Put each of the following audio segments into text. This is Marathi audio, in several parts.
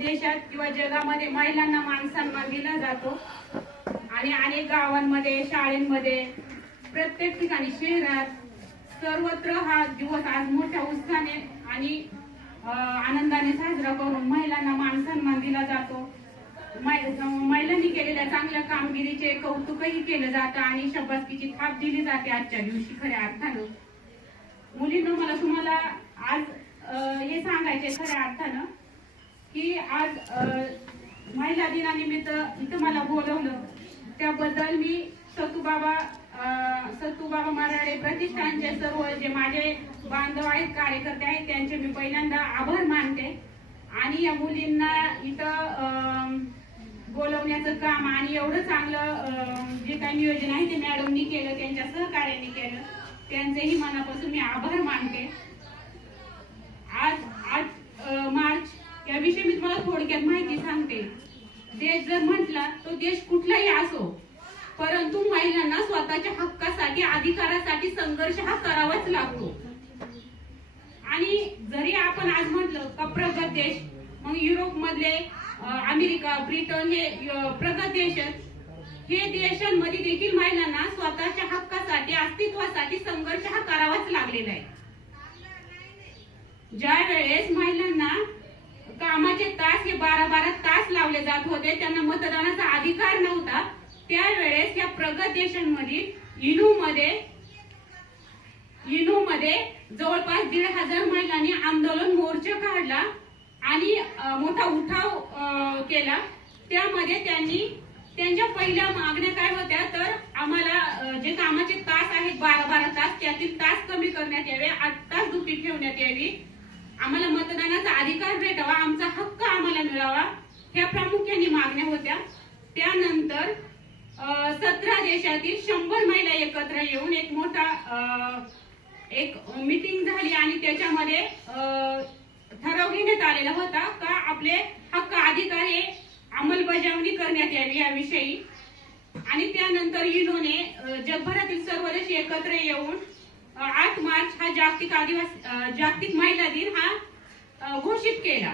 देशात किंवा जगामध्ये महिलांना मान सन्मान दिला जातो. आणि अनेक गावांमध्ये शाळेमध्ये प्रत्येक ठिकाणी शहरात सर्वत्र हा दिवस आज मोठ्या उत्साहाने आणि आनंदाने साजरा करून महिलांना मान सन्मान दिला जातो महिलांनी केलेल्या चांगल्या कामगिरीचे कौतुकही केलं जातं आणि शबासकीची थाप दिली जाते आजच्या दिवशी खऱ्या अर्थानं. मुलींना मला तुम्हाला आज हे सांगायचे खऱ्या अर्थानं. की आज महिला दिनानिमित्त इथं मला बोलवलं. त्याबद्दल मी सतुबाबा सतूबाबा सतुबाबा मराठे प्रतिष्ठानचे सर्व जे माझे बांधव आहेत कार्यकर्ते आहेत त्यांचे मी पहिल्यांदा आभार मानते. आणि या मुलींना इथं बोलवण्याचं काम आणि एवढं चांगलं जे काही नियोजन आहे ते मॅडमनी केलं त्यांच्या सहकार्याने केलं. त्यांचेही मनापासून मी आभार मानते. आज आज मार्च याविषयी मी तुम्हाला थोडक्यात माहिती सांगते. देश जर म्हटला तो देश कुठलाही असो परंतु महिलांना स्वतःच्या हक्कासाठी अधिकारासाठी संघर्ष हा करावाच लागतो. आणि जरी आपण आज म्हटलं का प्रगत देश मग युरोप मधले अमेरिका ब्रिटन हे प्रगत देश हे देशांमध्ये देखील महिलांना स्वतःच्या हक्कासाठी अस्तित्वासाठी संघर्ष हा करावाच लागलेला आहे. ज्या वेळेस महिलांना कामाचे तास हे बारा बारा तास लावले जात होते. त्यांना मतदानाचा अधिकार नव्हता. त्यावेळेस या प्रगत देशांमधील इनू मध्ये इनू मध्ये जवळपास दीड हजार महिलांनी आंदोलन मोर्चा काढला आणि मोठा उठाव केला. त्यामध्ये त्यांनी त्यांच्या पहिल्या मागण्या काय होत्या? तर आम्हाला जे कामाचे तास आहेत बारा बारा तास त्यातील तास कमी करण्यात यावे. आठ तास ड्युटी ठेवण्यात यावी. आम्हाला मतदानाचा अधिकार भेटावा आमचा हक्क आम्हाला मिळावा ह्या प्रामुख्याने मागण्या होत्या. त्यानंतर सतरा देशातील शंभर महिला एकत्र येऊन एक मोठा एक मीटिंग झाली आणि त्याच्यामध्ये ठराव घेण्यात आलेला होता का आपले हक्क अधिकार हे अंमलबजावणी करण्यात यावी याविषयी. आणि त्यानंतर युनोने जगभरातील सर्व देश एकत्र येऊन आठ मार्च हा जागतिक आदिवासी जागतिक महिला दिन हा घोषित केला.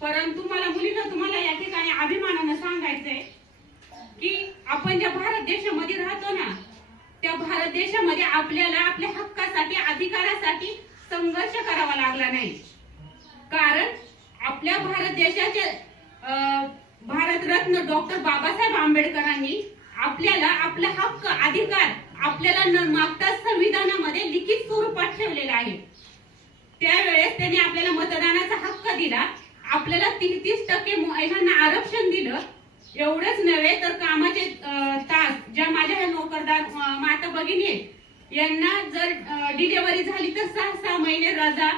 परंतु मला मुलींना तुम्हाला या ठिकाणी अभिमानानं सांगायचंय की आपण ज्या भारत देशामध्ये राहतो ना त्या भारत देशामध्ये आपल्याला आपल्या हक्कासाठी अधिकारासाठी संघर्ष करावा लागला नाही. कारण आपल्या भारत देशाचे भारतरत्न डॉक्टर बाबासाहेब आंबेडकरांनी आपल्याला आपला हक्क अधिकार आपल्याला न मागता संविधानामध्ये लिखित स्वरूपात ठेवलेला आहे. त्यावेळेस त्यांनी आपल्याला मतदानाचा हक्क दिला. आपल्याला तीस टक्के महिलांना आरक्षण दिलं. एवढंच नव्हे तर कामाचे तास ज्या माझ्या ह्या नोकरदार माता भगिनी आहेत, यांना जर डिलेवरी झाली तर सहा सहा महिने रजा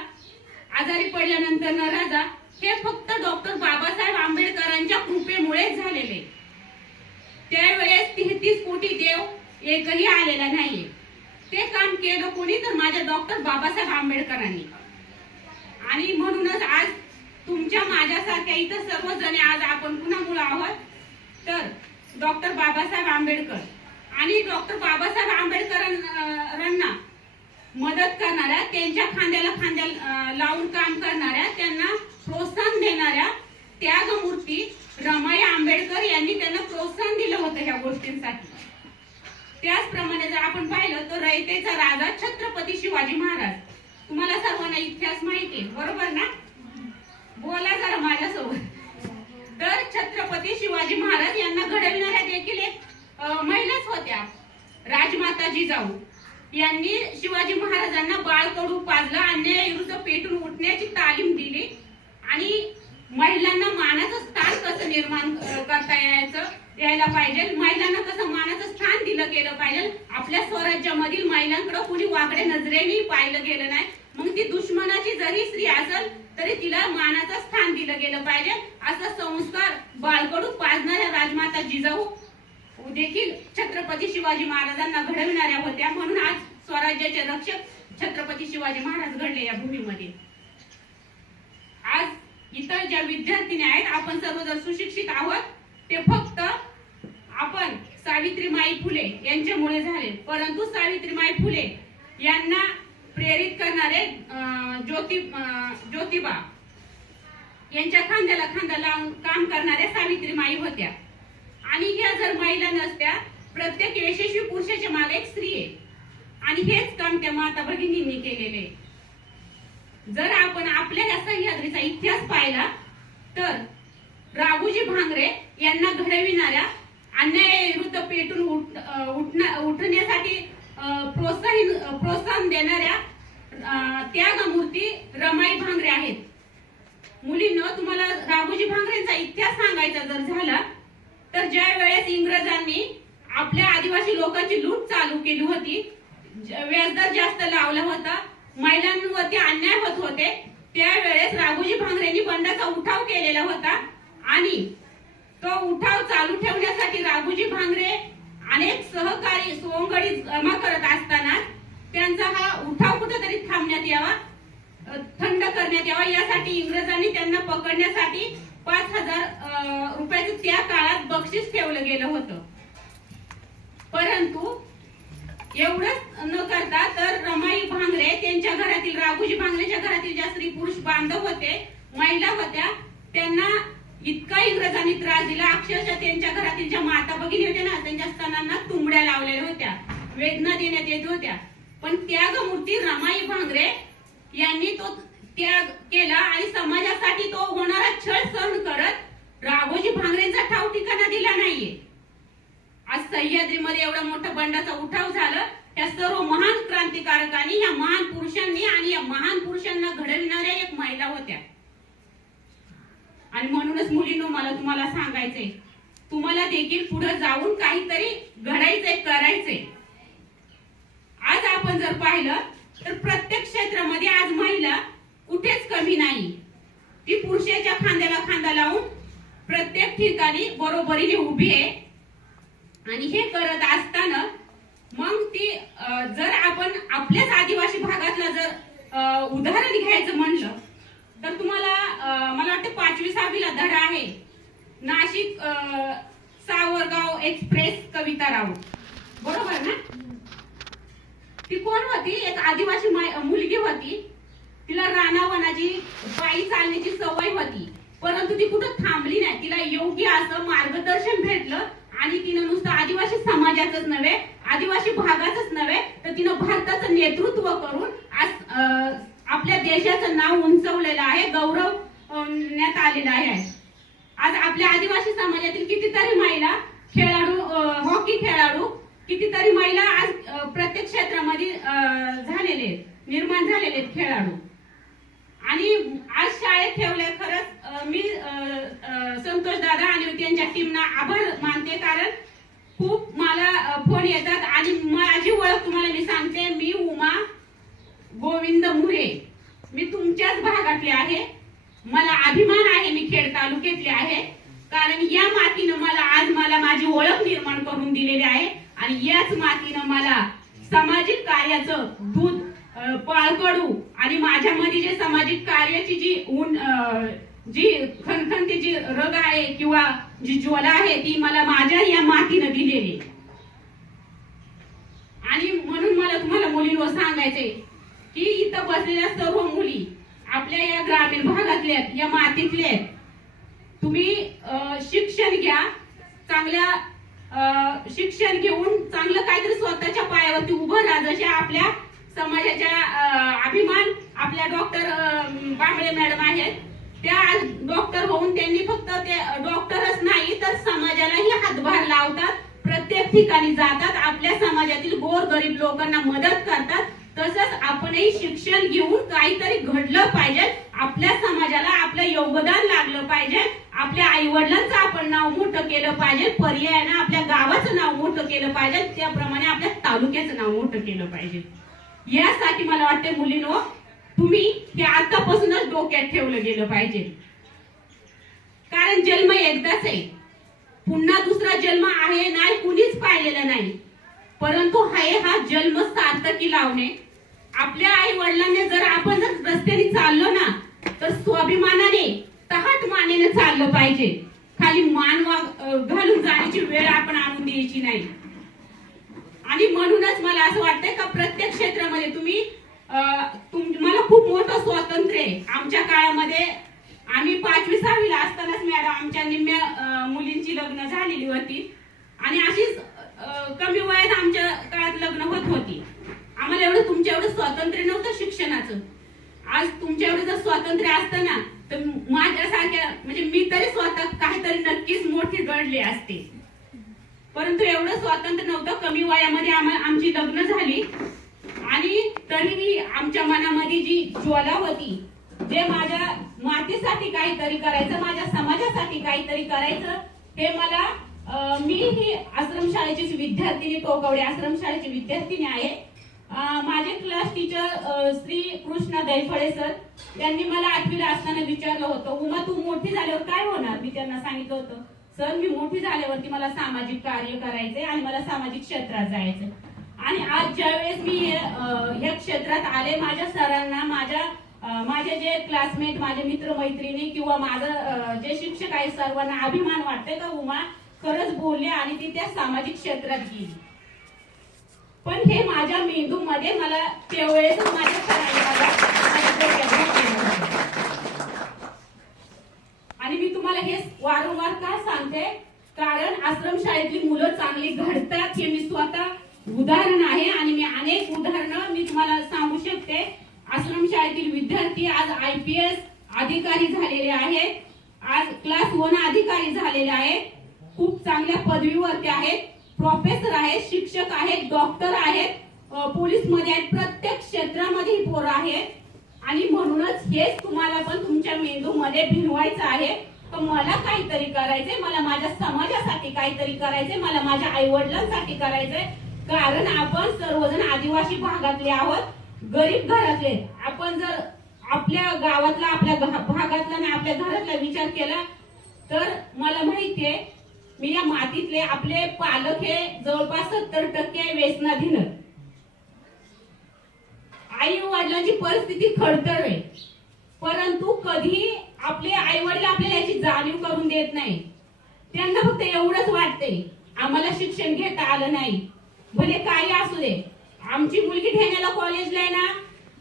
आजारी पडल्यानंतर न रजा हे फक्त डॉक्टर बाबासाहेब आंबेडकरांच्या कृपेमुळे झालेले. त्यावेळेस तेहतीस कोटी देव एकही आलेला नाहीये. ते काम केलं कोणी तर माझ्या डॉक्टर बाबासाहेब आंबेडकरांनी. आणि म्हणूनच आज तुमच्या माझ्यासारख्या इथं सर्वजण आज आपण कुणामुळे आहोत? तर डॉक्टर बाबासाहेब आंबेडकर. आणि डॉक्टर बाबासाहेब आंबेडकरांना मदत करणाऱ्या त्यांच्या खांद्याला खांद्या लावून काम करणाऱ्या त्यांना प्रोत्साहन देणाऱ्या त्यागमूर्ती रमाई आंबेडकर यांनी त्यांना प्रोत्साहन दिलं होतं ह्या गोष्टींसाठी. त्याचप्रमाणे जर आपण पाहिलं तर रयतेचा राजा छत्रपती शिवाजी महाराज. तुम्हाला सर्वांना इतिहास माहिती आहे बरोबर ना? बोला जरा माझ्यासोबत. तर छत्रपती शिवाजी महाराज यांना घडविणाऱ्या देखील एक महिलाच होत्या राजमाता जिजाऊ यांनी शिवाजी महाराजांना बाळकडू पाजला अन्यायाविरुद्ध पेटून उठण्याची तालीम दिली आणि महिलांना मानाचं स्थान कसं निर्माण करता यायचं? यायला पाहिजे. महिलांना कसं मानाचं स्थान दिलं गेलं पाहिजे. आपल्या स्वराज्यामधील महिलांकडे कुणी वागडे नजरेने पाहिलं गेलं नाही. मग ती दुश्मनाची जरी स्त्री असेल तरी तिला मानाचं स्थान दिलं गेलं पाहिजे. असा संस्कार बाळकडून पाजणाऱ्या राजमाता जिजाऊ देखील छत्रपती शिवाजी महाराजांना घडविणाऱ्या होत्या. म्हणून आज स्वराज्याचे रक्षक छत्रपती शिवाजी महाराज घडले या भूमीमध्ये. आज इतर ज्या विद्यार्थिनी आहेत आपण सर्वजण सुशिक्षित आहोत. ते फक्त आपण सावित्रीमाई फुले यांच्यामुळे झाले. परंतु सावित्रीमाई फुले यांना प्रेरित करणारे ज्योती ज्योतिबा यांच्या खांद्याला खांदा लावून काम करणाऱ्या सावित्रीमाई होत्या. आणि ह्या जर महिला नसत्या प्रत्येक यशस्वी पुरुषाच्या मागे एक स्त्री आहे. आणि हेच काम त्या माता भगिनींनी केलेले जर आपण आपल्या या सह्याद्रीचा इतिहास पाहिला तर राघुजी भांगरे यांना घडविणाऱ्या अन्यायाविरुद्ध पेटून उठण्यासाठी अं, प्रोत्साहन प्रोत्साहन देणाऱ्या त्यागमूर्ती रमाई भांगरे आहेत. मुलींना तुम्हाला राघोजी भांगरेंचा इतिहास सांगायचा जर झाला तर ज्या वेळेस इंग्रजांनी आपल्या आदिवासी लोकांची लूट चालू केली होती व्याजदर जास्त लावला होता महिलांवरती अन्याय होत होते त्यावेळेस राघोजी भांगरेंनी बंडाचा उठाव केलेला होता आणि तो उठाव चालू ठेवण्यासाठी राघोजी भांगरे अनेक सहकारी सोंगडी जमा करत असताना त्यांचा हा उठाव कुठेतरी थांबण्यात यावा थंड करण्यात यावा. यासाठी इंग्रजांनी त्यांना पकडण्यासाठी पाच हजार रुपयाचं त्या काळात बक्षीस ठेवलं गेलं होतं. परंतु एवढंच न करता तर रमाई भांगरे त्यांच्या घरातील राघोजी भांगरेच्या घरातील ज्या स्त्री पुरुष बांधव होते महिला होत्या त्यांना इतका इंग्रजांनी त्रास दिला. अक्षरशः त्यांच्या घरातील ज्या माता भगिनी होत्या ना त्यांच्या स्तनांना तुंबड्या लावलेल्या होत्या. वेदना देण्यात येत होत्या. पण त्यागमूर्ती रमाई भांगरे यांनी तो त्याग केला आणि समाजासाठी तो होणारा छळ सहन करत राघोजी भांगरेंचा ठाव ठिकाणा दिला नाहीये. आज सह्याद्रीमध्ये एवढा मोठा बंडाचा उठाव झालं. या सर्व महान क्रांतिकारकांनी या महान पुरुषांनी आणि या महान पुरुषांना घडविणाऱ्या एक महिला होत्या. आणि म्हणूनच मुलींनो मला तुम्हाला सांगायचंय तुम्हाला देखील पुढे जाऊन काहीतरी घडायचंय करायचंय. आज आपण जर पाहिलं तर प्रत्येक क्षेत्रामध्ये आज महिला कुठेच कमी नाही. ती पुरुषाच्या खांद्याला खांदा लावून प्रत्येक ठिकाणी बरोबरीने उभी आहे. आणि हे करत असताना मग ती जर आपण आपल्याच आदिवासी भागातलं जर उदाहरण घ्यायचं म्हणलं तर तुम्हाला मला वाटतं पाचवी सहावीला धडा आहे. नाशिक सावरगाव एक्सप्रेस कविता राऊत. बरोबर ना? ती कोण होती? एक आदिवासी मुलगी होती. तिला रानावनाची पायी चालण्याची सवय होती. परंतु ती कुठं थांबली नाही. तिला योग्य असं मार्गदर्शन भेटलं आणि तिनं नुसतं आदिवासी समाजाचंच नव्हे आदिवासी भागाचंच नव्हे तर तिनं भारताचं नेतृत्व करून आज आपल्या देशाचं नाव उंचवलेलं आहे गौरव आलेलं ण्यात आलेला आहे. आज आपल्या आदिवासी समाजातील कितीतरी महिला खेळाडू हॉकी खेळाडू कितीतरी महिला आज प्रत्येक क्षेत्रामध्ये झालेले आहेत, निर्माण झालेले आहेत खेळाडू. आणि आज शाळेत ठेवले खरंच मी संतोष दादा आणि त्यांच्या टीमना आभार मानते कारण खूप मला फोन येतात आणि माझी ओळख तुम्हाला मी सांगते. मी उमा गोविंद मुरे मी तुमच्याच भागातले आहे. मला अभिमान आहे मी खेड तालुक्यातले आहे. कारण या मातीनं मला आज मला माझी ओळख निर्माण करून दिलेली आहे. आणि याच मातीनं मला सामाजिक कार्याचं दूध पाळकडू आणि माझ्यामध्ये जे सामाजिक कार्याची जी ऊन जी खणखणती जी रग आहे किंवा जी ज्वाला आहे ती मला माझ्या या मातीनं दिलेली आणि म्हणून मला तुम्हाला मुलींवर सांगायचंय की इथं बसलेल्या सर्व मुली आपल्या या ग्रामीण भागातल्या आहेत, या मातीतल्या आहेत. तुम्ही शिक्षण घ्या. चांगल्या शिक्षण घेऊन चांगलं काहीतरी स्वतःच्या पायावरती उभं राहा. जसे आपल्या समाजाच्या अभिमान आपल्या डॉक्टर बांबळे मॅडम आहेत. त्या डॉक्टर होऊन त्यांनी फक्त ते डॉक्टरच नाही तर समाजालाही हातभार लावतात. प्रत्येक ठिकाणी जातात. आपल्या समाजातील गोर गरीब लोकांना मदत करतात. तसंच आपणही शिक्षण घेऊन काहीतरी घडलं पाहिजे. आपल्या समाजाला आपलं योगदान लागलं पाहिजे. आपल्या आई वडिलांचं आपण नाव मोठं केलं पाहिजे. पर्यायानं आपल्या गावाचं नाव मोठं केलं पाहिजे. त्याप्रमाणे आपल्या तालुक्याचं नाव मोठं केलं पाहिजे. यासाठी मला वाटते मुलीनो तुम्ही हे आतापासूनच डोक्यात ठेवलं गेलं पाहिजे. कारण जन्म एकदाच आहे. पुन्हा दुसरा जन्म आहे नाही कुणीच पाहिलेला नाही. परंतु हाय हा जन्म सार्थकी लावणे. आपल्या आई वडिलांनी जर आपण जर रस्त्याने चाललो ना तर स्वाभिमानाने तहाट मानेने चाललं पाहिजे. खाली मान घालून जाण्याची वेळ आपण आणून द्यायची नाही. आणि म्हणूनच मला असं वाटतंय का प्रत्येक क्षेत्रामध्ये तुम्ही मला खूप मोठं स्वातंत्र्य आहे. आमच्या काळामध्ये आम्ही पाचवी सहावीला असतानाच मॅडम आमच्या निम्म्या मुलींची लग्न झालेली होती. आणि अशीच कमी वयात आमच्या काळात लग्न होत होती. आम्हाला एवढं तुमच्या एवढं स्वातंत्र्य नव्हतं शिक्षणाचं. आज तुमच्या एवढं जर स्वातंत्र्य असतं ना तर माझ्यासारख्या म्हणजे मी तरी स्वतः काहीतरी नक्कीच मोठी घडली असते. परंतु एवढं स्वातंत्र्य नव्हतं कमी वयामध्ये आम्हाला आमची लग्न झाली. आणि तरीही आमच्या मनामध्ये जी ज्वाला होती जे माझ्या मातेसाठी काहीतरी करायचं माझ्या समाजासाठी काहीतरी करायचं हे मला मी ही आश्रमशाळेची विद्यार्थिनी कोकवडे आश्रमशाळेची विद्यार्थिनी आहे. माझे class teacher Shri Krishna Daiphale sir त्यांनी मला आठवीला असताना विचारलं होतं उमा तू मोठी झाल्यावर काय होणार? मी त्यांना सांगितलं होतं सर मी मोठी झाल्यावरती मला सामाजिक कार्य करायचंय आणि मला सामाजिक क्षेत्रात जायचंय. आणि आज ज्यावेळेस मी ह्या या क्षेत्रात आले माझ्या सरांना माझ्या माझे जे क्लासमेट माझे मित्र मैत्रिणी किंवा माझं जे शिक्षक आहे सर्वांना अभिमान वाटतंय का उमा खरंच बोलले आणि ती त्या सामाजिक क्षेत्रात गेली. पण हे माझ्या मेंदूमध्ये मला त्यावेळेस माझ्या आणि मी तुम्हाला हे वारंवार का सांगते? कारण आश्रमशाळेतली मुलं चांगली घडतात हे मी स्वतः उदाहरण आहे आणि मी अनेक उदाहरणं मी तुम्हाला सांगू शकते. आश्रमशाळेतील विद्यार्थी आज आय पी एस अधिकारी झालेले आहेत. आज क्लास वन अधिकारी झालेले आहेत. खूप चांगल्या पदवीवरती आहेत. प्रोफेसर आहेत शिक्षक आहेत डॉक्टर आहेत पोलीसमध्ये पोलीसमध्ये आहेत प्रत्येक क्षेत्रामध्ये ही पोरं आहेत. आणि म्हणूनच हेच तुम्हाला पण तुमच्या मेंदूमध्ये भिनवायचं आहे. तर मला काहीतरी करायचंय मला माझ्या समाजासाठी काहीतरी करायचंय मला माझ्या आई वडिलांसाठी करायचंय. कारण आपण सर्वजण आदिवासी भागातले आहोत गरीब घरातले. आपण जर आपल्या गावातला आपल्या भागातला आणि आपल्या घरातला विचार केला तर मला माहितीये मी या मातीतले आपले पालक हे जवळपास सत्तर टक्के व्यसनाधीन आई वडिलांची परिस्थिती खडतर आहे. परंतु कधी आपले आई वडील आपल्याला याची जाणीव करून देत नाही. त्यांना फक्त एवढंच वाटते आम्हाला शिक्षण घेता आलं नाही. भले काही असू दे आमची मुलगी ठेण्याला कॉलेजला आहे ना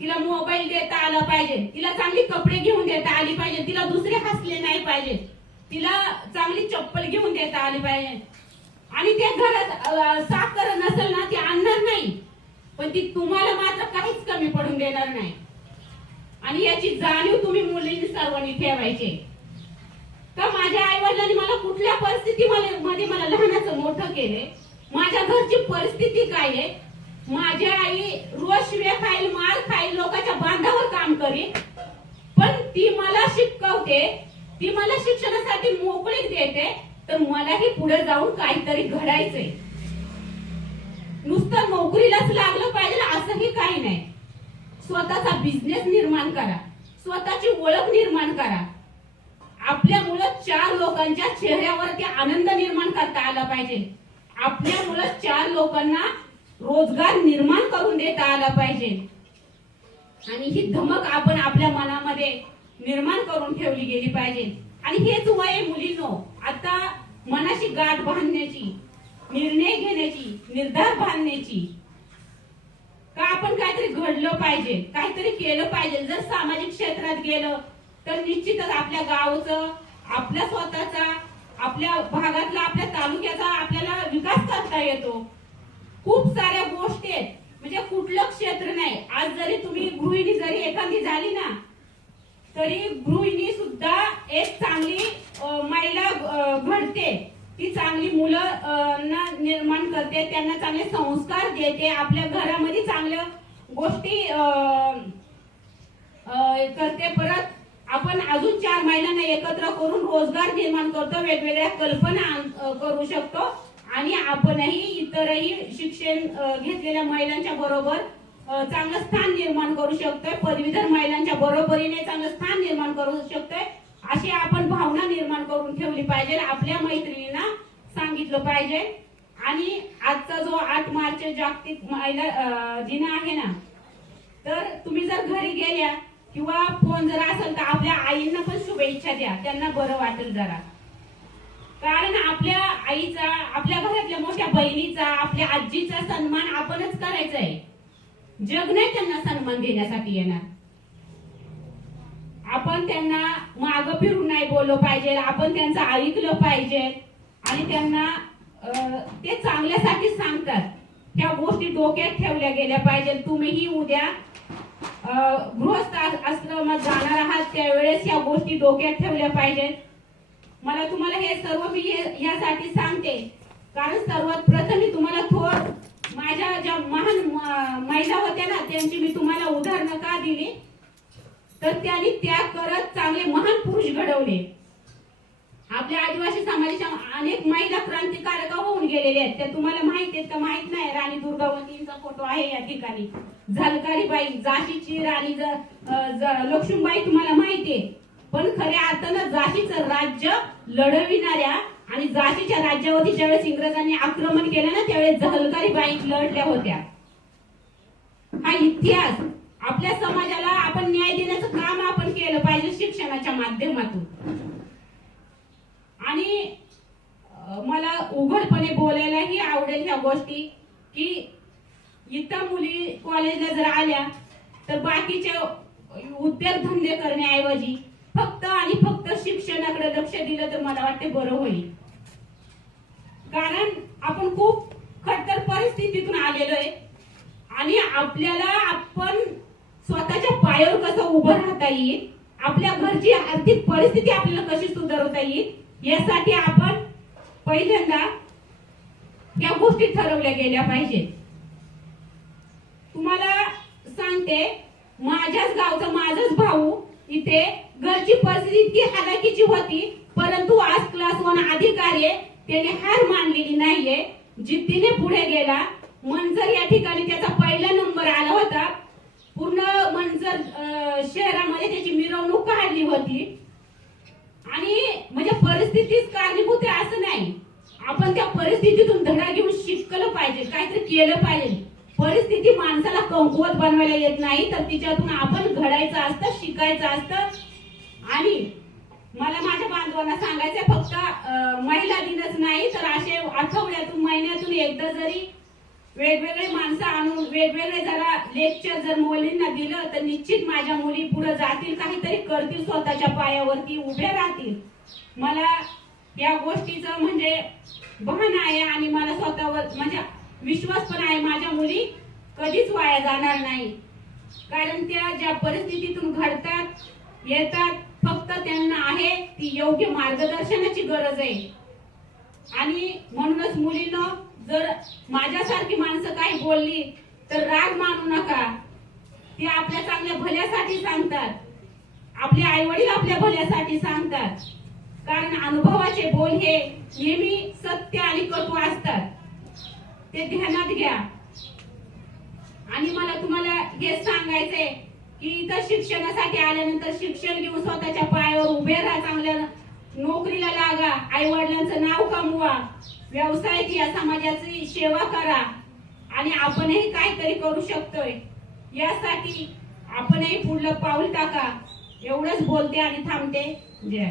तिला मोबाईल देता आला पाहिजे तिला चांगली कपडे घेऊन देता आली पाहिजे तिला दुसरे हसले नाही पाहिजे. तिला चांगली चप्पल घेऊन देता आली पाहिजे आणि त्या घरात साखर नसेल ना ती आणणार नाही. पण ती तुम्हाला मात्र काहीच कमी पडून देणार नाही. आणि याची जाणीव तुम्ही मुलींनी सर्वांनी ठेवायची. का माझ्या आई वडिलांनी मला कुठल्या परिस्थिती मध्ये मला लहानाचं मोठं केले माझ्या घरची परिस्थिती काय आहे? माझी आई रोज शिव्या खाईल मार खाईल लोकांच्या बांधावर काम करी पण ती मला शिकवते ती मला शिक्षणासाठी मोकळीक देते तर मलाही पुढे जाऊन काहीतरी घडायचंय. नुसतं नोकरीलाच लागलं पाहिजे असंही काही नाही. स्वतःचा बिझनेस निर्माण करा. स्वतःची ओळख निर्माण करा. आपल्यामुळं चार लोकांच्या चेहऱ्यावरती आनंद निर्माण करता आला पाहिजे. आपल्यामुळं चार लोकांना रोजगार निर्माण करून देता आला पाहिजे. आणि ही धमक आपण आपल्या मनामध्ये निर्माण करून ठेवली गेली पाहिजे. आणि हेच वय मुलींनो. आता मनाशी गाठ बांधण्याची निर्णय घेण्याची निर्धार बांधण्याची. का आपण काहीतरी घडलं पाहिजे काहीतरी केलं पाहिजे. जर सामाजिक क्षेत्रात गेलं तर निश्चितच आपल्या गावचं आपल्या स्वतःचा आपल्या भागातला आपल्या तालुक्याचा आपल्याला विकास करता येतो. खूप साऱ्या गोष्टी आहेत. म्हणजे कुठलं क्षेत्र नाही आज जरी तुम्ही गृहिणी जरी एखादी झाली ना तरी गृहिणी सुद्धा एक चांगली महिला घडते. ती चांगली मुलं निर्माण करते त्यांना चांगले संस्कार देते आपल्या घरामध्ये चांगल्या गोष्टी करते. परत आपण अजून चार महिलांना एकत्र करून रोजगार निर्माण करतो वेगवेगळ्या कल्पना करू शकतो. आणि आपणही इतरही शिक्षण घेतलेल्या महिलांच्या बरोबर चांगलं स्थान निर्माण करू शकतोय. पदवीधर महिलांच्या बरोबरीने चांगलं स्थान निर्माण करू शकतोय. अशी आपण भावना निर्माण करून ठेवली पाहिजे. आपल्या मैत्रिणींना सांगितलं पाहिजे. आणि आजचा जो आठ मार्च जागतिक महिला दिन आहे ना तर तुम्ही जर घरी गेल्या किंवा फोन जर असेल तर आपल्या आईंना पण शुभेच्छा द्या. त्यांना बरं वाटेल जरा. कारण आपल्या आईचा आपल्या घरातल्या मोठ्या बहिणीचा आपल्या आजीचा सन्मान आपणच करायचा आहे जग नाही त्यांना सन्मान देण्यासाठी येणार. आपण त्यांना माग फिरून नाही बोललो पाहिजे आपण त्यांचं ऐकलं पाहिजे आणि त्यांना ते चांगल्यासाठी सांगतात. त्या गोष्टी डोक्यात ठेवल्या गेल्या पाहिजे. तुम्हीही उद्या अं, गृहस्थ आश्रमात जाणार आहात त्यावेळेस या गोष्टी डोक्यात ठेवल्या पाहिजेत. मला तुम्हाला हे सर्व मी यासाठी सांगते. कारण सर्वात प्रथम मी तुम्हाला थोर माझ्या ज्या महान महिला होत्या ना त्यांची मी तुम्हाला उदाहरणं का दिली? तर त्यांनी त्याग करत चांगले महान पुरुष घडवले. आपल्या आदिवासी समाजाच्या अनेक महिला क्रांतिकारक होऊन गेलेल्या आहेत. त्या तुम्हाला माहीत आहेत का? माहीत नाही. राणी दुर्गावतींचा फोटो आहे या ठिकाणी. झलकारीबाई झाशीची राणी लक्ष्मीबाई तुम्हाला माहिती आहे. पण खऱ्या अर्थानं झाशीचं राज्य लढविणाऱ्या आणि झाशीच्या राज्यावरती ज्यावेळेस इंग्रजांनी आक्रमण केलं ना त्यावेळेस झलकारीबाई लढल्या होत्या. हा इतिहास. आपल्या समाजाला आपण न्याय देण्याचं काम आपण केलं पाहिजे शिक्षणाच्या माध्यमातून. आणि मला उघडपणे बोलायलाही आवडेल ह्या गोष्टी की इथं मुली कॉलेजला जर आल्या तर बाकीचे उद्योगधंदे करण्याऐवजी फक्त आणि फक्त शिक्षणाकडे लक्ष दिलं तर मला वाटते बरं होईल. कारण आपण खूप खडतर परिस्थितीतून आलेलो आहे. आणि आपल्याला आपण स्वतःच्या पायावर कसं उभं राहता येईल आपल्या घरची आर्थिक परिस्थिती आपल्याला कशी सुधारवता येईल यासाठी आपण पहिल्यांदा या गोष्टी ठरवल्या गेल्या पाहिजेत तुम्हाला सांगते माझ्याच गावचा माझाच भाऊ इथे घरची परिस्थिती इतकी हालाकीची होती परंतु आज क्लास वन अधिकारी त्याने हार मानलेली नाहीये. जिद्दीने पुढे गेला. मंजर या ठिकाणी त्याचा पहिला नंबर आला होता. पूर्ण मंजर शहरामध्ये त्याची मिरवणूक काढली होती. आणि म्हणजे परिस्थितीच कारणीभूत आहे असं नाही. आपण त्या परिस्थितीतून धडा घेऊन शिकलं पाहिजे काहीतरी केलं पाहिजे. परिस्थिती माणसाला कमकुवत बनवायला येत नाही तर तिच्यातून आपण घडायचं असतं शिकायचं असतं. आणि मला माझ्या बांधवांना सांगायचं फक्त महिला दिनच नाही तर असे आठवड्यातून महिन्यातून एकदा जरी वेगवेगळे माणसं आणून वेगवेगळे जरा लेक्चर जर मुलींना दिलं तर निश्चित माझ्या मुली पुढे जातील काहीतरी करतील स्वतःच्या पायावरती उभे राहतील. मला या गोष्टीचं म्हणजे बहन आहे आणि मला स्वतःवर म्हणजे विश्वास पण आहे माझ्या मुली कधीच वाया जाणार नाही. कारण त्या ज्या परिस्थितीतून घडतात येतात फक्त त्यांना आहे ती योग्य मार्गदर्शनाची गरज आहे. आणि म्हणूनच मुलीनं जर माझ्यासारखी माणसं काही बोलली तर राग मानू नका. ते आपल्या चांगल्या भल्यासाठी सांगतात. आपले आई वडील आपल्या भल्यासाठी सांगतात. कारण अनुभवाचे बोल हे नेहमी सत्य आणि कटू असतात. ते ध्यानात घ्या. आणि मला तुम्हाला हे सांगायचंय की इथं शिक्षणासाठी आल्यानंतर शिक्षण घेऊन स्वतःच्या पायावर उभे राहा चांगल्या नोकरीला लागा आई वडिलांचं नाव कमवा व्यवसाय या समाजाची सेवा करा. आणि आपणही काहीतरी करू शकतोय. यासाठी आपणही पुढलं पाऊल टाका. एवढंच बोलते आणि थांबते. जय